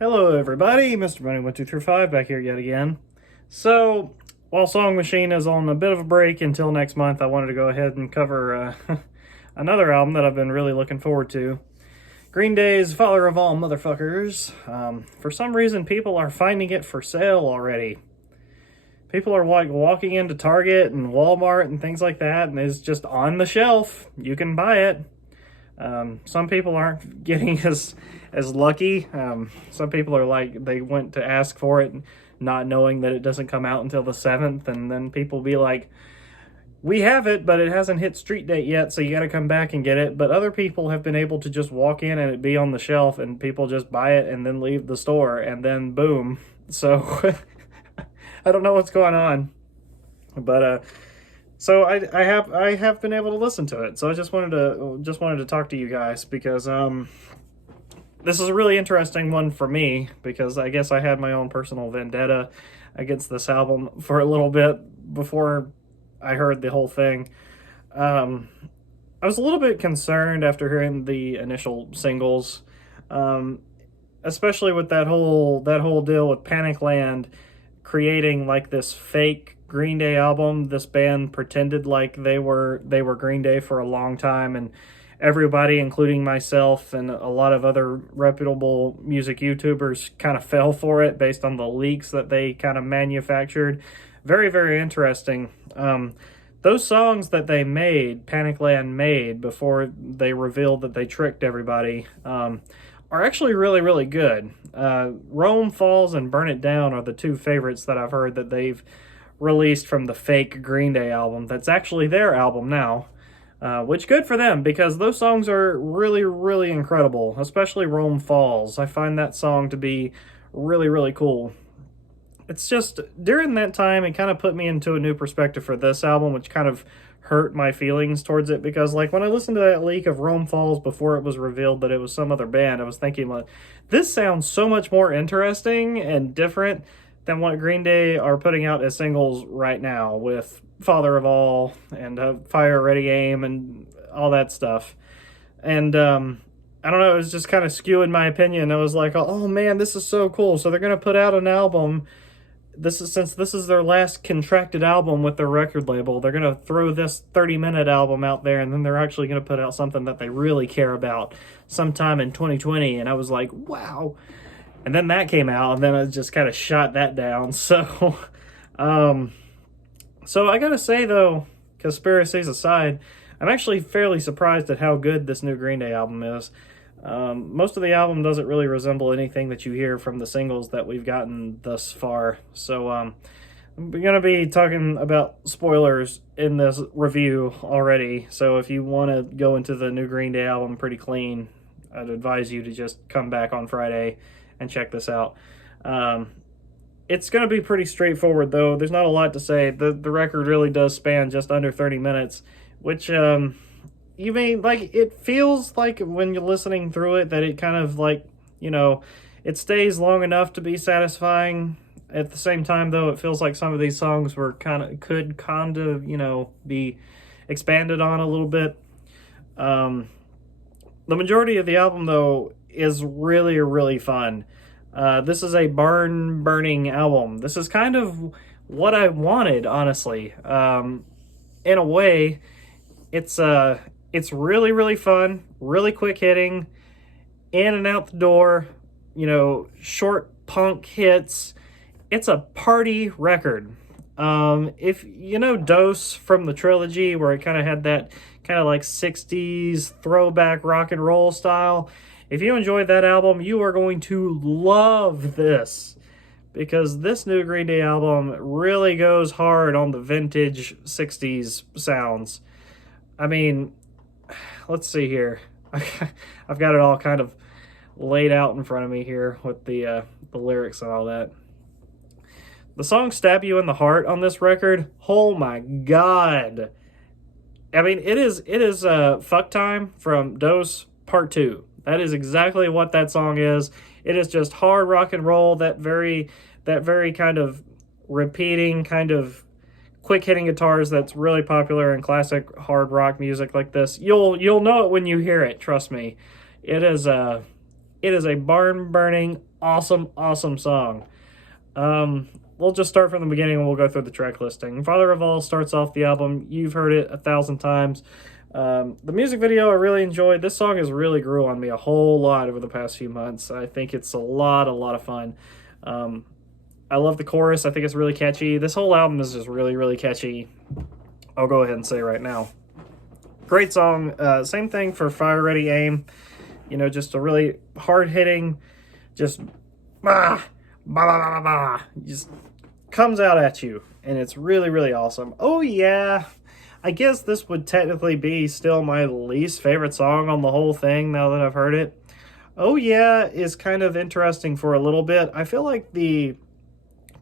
Hello, everybody. Mr. Money 1235 back here yet again. So, while Song Machine is on a bit of a break until next month, I wanted to go ahead and cover another album that I've been really looking forward to. Green Day's Father of All Motherfuckers. For some reason, people are finding it for sale already. People are like walking into Target and Walmart and things like that, and it's just on the shelf. You can buy it. Some people aren't getting as lucky. Some people are like, they went to ask for it not knowing that it doesn't come out until the 7th, and then people be like, we have it, but it hasn't hit street date yet, so you got to come back and get it. But other people have been able to just walk in and it be on the shelf, and people just buy it and then leave the store, and then boom. So I don't know what's going on, but so I have been able to listen to it. So I just wanted to talk to you guys because this is a really interesting one for me, because I guess I had my own personal vendetta against this album for a little bit before I heard the whole thing. I was a little bit concerned after hearing the initial singles, especially with that whole deal with Panicland creating like this fake Green Day album. This band pretended like they were Green Day for a long time, and everybody, including myself and a lot of other reputable music YouTubers, kind of fell for it based on the leaks that they kind of manufactured. Very, very interesting. Those songs that they made, Panicland made, before they revealed that they tricked everybody, are actually really, really good. Rome Falls and Burn It Down are the two favorites that I've heard that they've released from the fake Green Day album that's actually their album now. Which good for them, because those songs are really, really incredible, especially Rome Falls. I find that song to be really, really cool. It's just, during that time, it kind of put me into a new perspective for this album, which kind of hurt my feelings towards it, because like when I listened to that leak of Rome Falls before it was revealed that it was some other band, I was thinking, like, this sounds so much more interesting and different than what Green Day are putting out as singles right now with Father of All and Fire Ready Aim and all that stuff. And I don't know, it was just kind of skewing my opinion. I was like, oh man, this is so cool. So they're going to put out an album. Since this is their last contracted album with their record label, they're going to throw this 30-minute album out there, and then they're actually going to put out something that they really care about sometime in 2020. And I was like, wow. And then that came out, and then I just kind of shot that down. So, so I gotta say, though, conspiracies aside, I'm actually fairly surprised at how good this new Green Day album is. Most of the album doesn't really resemble anything that you hear from the singles that we've gotten thus far. So, I'm going to be talking about spoilers in this review already. So if you want to go into the new Green Day album pretty clean, I'd advise you to just come back on Friday and check this out. It's going to be pretty straightforward, though. There's not a lot to say. The record really does span just under 30 minutes, which you may, like, it feels like when you're listening through it that it kind of, like, you know, it stays long enough to be satisfying. At the same time, though, it feels like some of these songs could kind of, you know, be expanded on a little bit. The majority of the album, though, is really, really fun. This is a burning album. This is kind of what I wanted, honestly. In a way, it's really, really fun, really quick hitting, in and out the door, you know, short punk hits. It's a party record. If you know Dose from the trilogy, where it kind of had that kind of like 60s throwback rock and roll style, if you enjoyed that album, you are going to love this, because this new Green Day album really goes hard on the vintage 60s sounds. I mean, let's see here. I've got it all kind of laid out in front of me here with the lyrics and all that. The song Stab You in the Heart on this record, oh my god. I mean, it is Fuck Time from Dose Part 2. That is exactly what that song is. It is just hard rock and roll, that very kind of repeating, kind of quick hitting guitars that's really popular in classic hard rock music like this. You'll know it when you hear it, trust me. It is It is a barn-burning, awesome, awesome song. We'll just start from the beginning and we'll go through the track listing. Father of All starts off the album. You've heard it 1,000 times. The music video I really enjoyed. This song has really grew on me a whole lot over the past few months. I think it's a lot of fun. I love the chorus. I think it's really catchy. This whole album is just really, really catchy. I'll go ahead and say right now. Great song. Same thing for Fire Ready Aim. You know, just a really hard-hitting, just just comes out at you, and it's really, really awesome. Oh yeah, I guess this would technically be still my least favorite song on the whole thing now that I've heard it. Oh yeah is kind of interesting for a little bit. I feel like the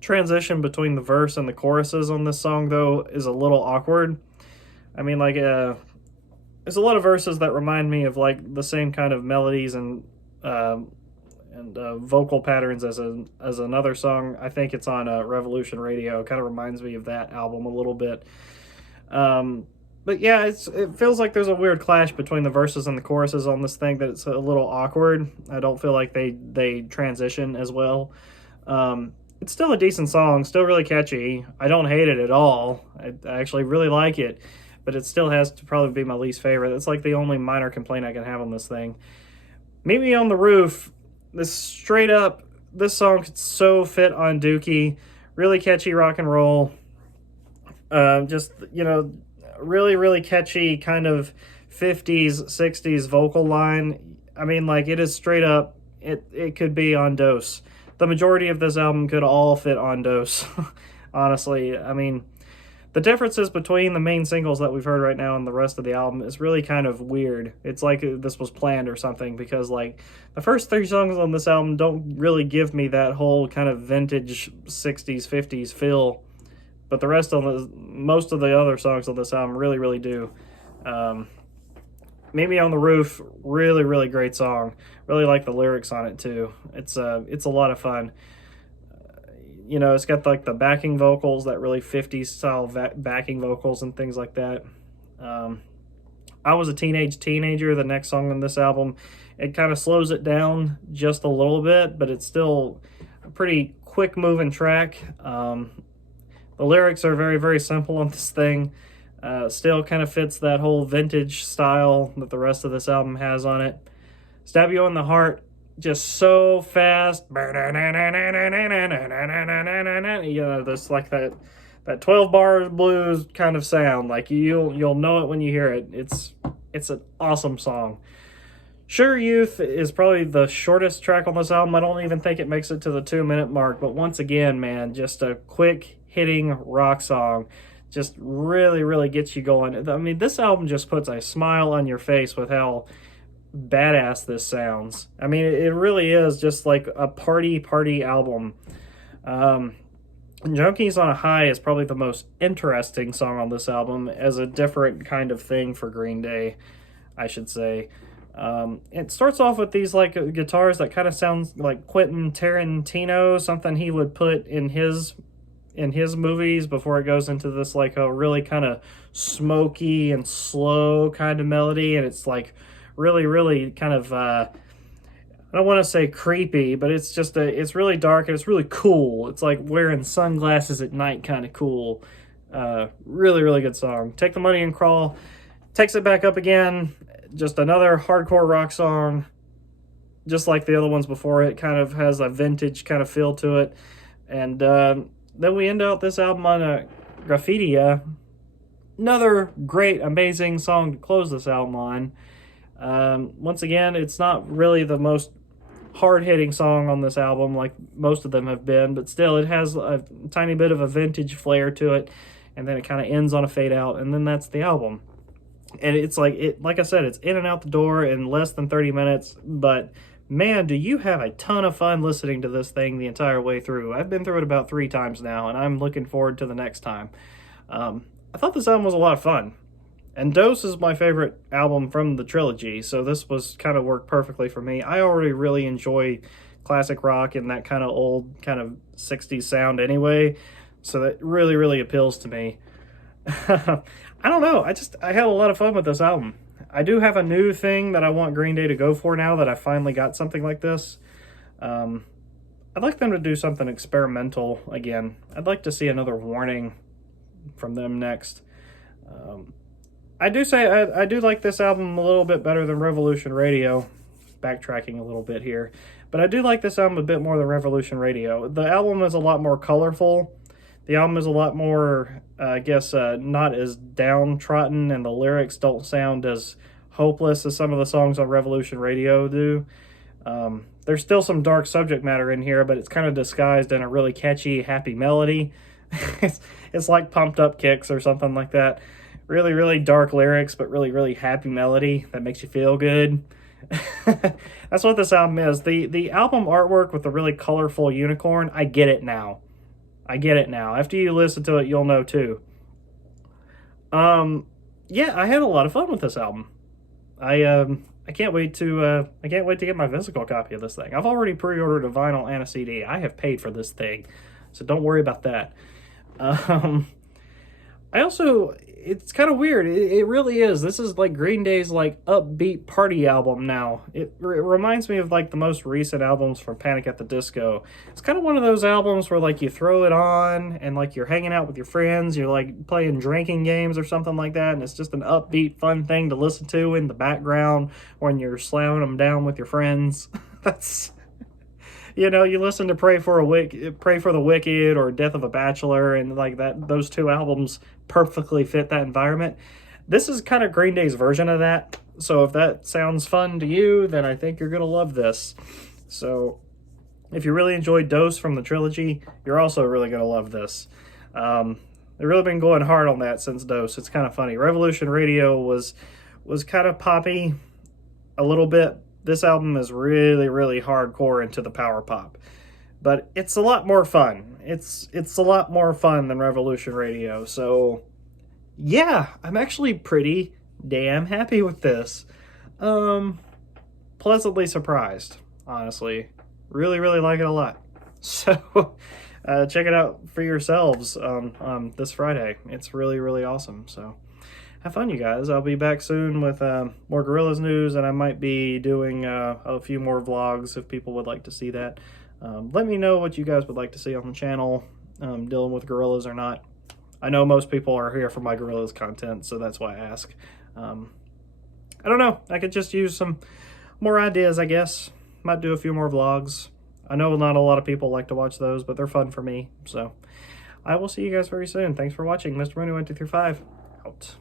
transition between the verse and the choruses on this song, though, is a little awkward. I mean, like, there's a lot of verses that remind me of, like, the same kind of melodies and vocal patterns as another song. I think it's on Revolution Radio. It kind of reminds me of that album a little bit. But yeah, it feels like there's a weird clash between the verses and the choruses on this thing, that it's a little awkward. I don't feel like they transition as well. It's still a decent song, still really catchy. I don't hate it at all. I actually really like it, but it still has to probably be my least favorite. It's like the only minor complaint I can have on this thing. Meet Me on the Roof. This song could so fit on Dookie. Really catchy rock and roll. Just, you know, really, really catchy kind of 50s, 60s vocal line. I mean, like, it is straight up, it could be on Dose. The majority of this album could all fit on Dose, honestly. I mean, the differences between the main singles that we've heard right now and the rest of the album is really kind of weird. It's like this was planned or something, because, like, the first 3 songs on this album don't really give me that whole kind of vintage 60s, 50s feel, but the rest of most of the other songs on this album really, really do. Meet Me on the Roof, really, really great song. Really like the lyrics on it too. It's a lot of fun. You know, it's got like the backing vocals, that really 50s style backing vocals and things like that. I Was a Teenager, the next song on this album. It kind of slows it down just a little bit, but it's still a pretty quick moving track. The lyrics are very, very simple on this thing. Still kind of fits that whole vintage style that the rest of this album has on it. Stab You in the Heart, just so fast. You know, there's like that 12 bar blues kind of sound. Like, you'll know it when you hear it. It's an awesome song. Sugar Youth is probably the shortest track on this album. I don't even think it makes it to the 2-minute mark. But once again, man, just a quick hitting rock song. Just really, really gets you going. I mean, this album just puts a smile on your face with how badass this sounds. I mean, it really is just like a party album. Junkies on a High is probably the most interesting song on this album, as a different kind of thing for Green Day, I should say. It starts off with these like guitars that kind of sounds like Quentin Tarantino, something he would put in his movies, before it goes into this like a really kind of smoky and slow kind of melody. And it's like really, really kind of, I don't want to say creepy, but it's just it's really dark and it's really cool. It's like wearing sunglasses at night kind of cool. Really, really good song. Take the Money and Crawl takes it back up again. Just another hardcore rock song. Just like the other ones before it, kind of has a vintage kind of feel to it. And then we end out this album on a Graffitia. Another great, amazing song to close this album on. Once again, it's not really the most hard-hitting song on this album like most of them have been, but still it has a tiny bit of a vintage flair to it, and then it kind of ends on a fade out, and then that's the album. And it's like I said, it's in and out the door in less than 30 minutes, but man, do you have a ton of fun listening to this thing the entire way through. I've been through it about 3 times now, and I'm looking forward to the next time. I thought this album was a lot of fun. And Dose is my favorite album from the trilogy, so this was kind of worked perfectly for me. I already really enjoy classic rock and that kind of old, kind of 60s sound anyway, so that really, really appeals to me. I don't know, I had a lot of fun with this album. I do have a new thing that I want Green Day to go for now that I finally got something like this. I'd like them to do something experimental again. I'd like to see another Warning from them next. I do say I do like this album a little bit better than Revolution Radio. Backtracking a little bit here. But I do like this album a bit more than Revolution Radio. The album is a lot more colorful. The album is a lot more, I guess, not as downtrodden, and the lyrics don't sound as hopeless as some of the songs on Revolution Radio do. There's still some dark subject matter in here, but it's kind of disguised in a really catchy, happy melody. It's like Pumped Up Kicks or something like that. Really, really dark lyrics, but really, really happy melody that makes you feel good. That's what this album is. The album artwork with the really colorful unicorn, I get it now. I get it now. After you listen to it, you'll know too. Yeah, I had a lot of fun with this album. I can't wait to get my physical copy of this thing. I've already pre-ordered a vinyl and a CD. I have paid for this thing, so don't worry about that. I also, it's kind of weird. It really is. This is like Green Day's like upbeat party album now. It reminds me of like the most recent albums from Panic at the Disco. It's kind of one of those albums where like you throw it on and like you're hanging out with your friends, you're like playing drinking games or something like that, and it's just an upbeat, fun thing to listen to in the background when you're slamming them down with your friends. That's... You know, you listen to Pray for the Wicked or Death of a Bachelor, and like that, those two albums perfectly fit that environment. This is kind of Green Day's version of that. So if that sounds fun to you, then I think you're gonna love this. So if you really enjoyed Dose from the trilogy, you're also really gonna love this. They've really been going hard on that since Dose. It's kind of funny. Revolution Radio was kind of poppy a little bit. This album is really, really hardcore into the power pop. But it's a lot more fun. It's a lot more fun than Revolution Radio. So, yeah, I'm actually pretty damn happy with this. Pleasantly surprised, honestly. Really, really like it a lot. So, check it out for yourselves this Friday. It's really, really awesome. So, have fun, you guys. I'll be back soon with more Gorillaz news, and I might be doing a few more vlogs if people would like to see that. Let me know what you guys would like to see on the channel, dealing with Gorillaz or not. I know most people are here for my Gorillaz content, so that's why I ask. I don't know. I could just use some more ideas, I guess. Might do a few more vlogs. I know not a lot of people like to watch those, but they're fun for me. So I will see you guys very soon. Thanks for watching. Mr. Mooney 1235 out.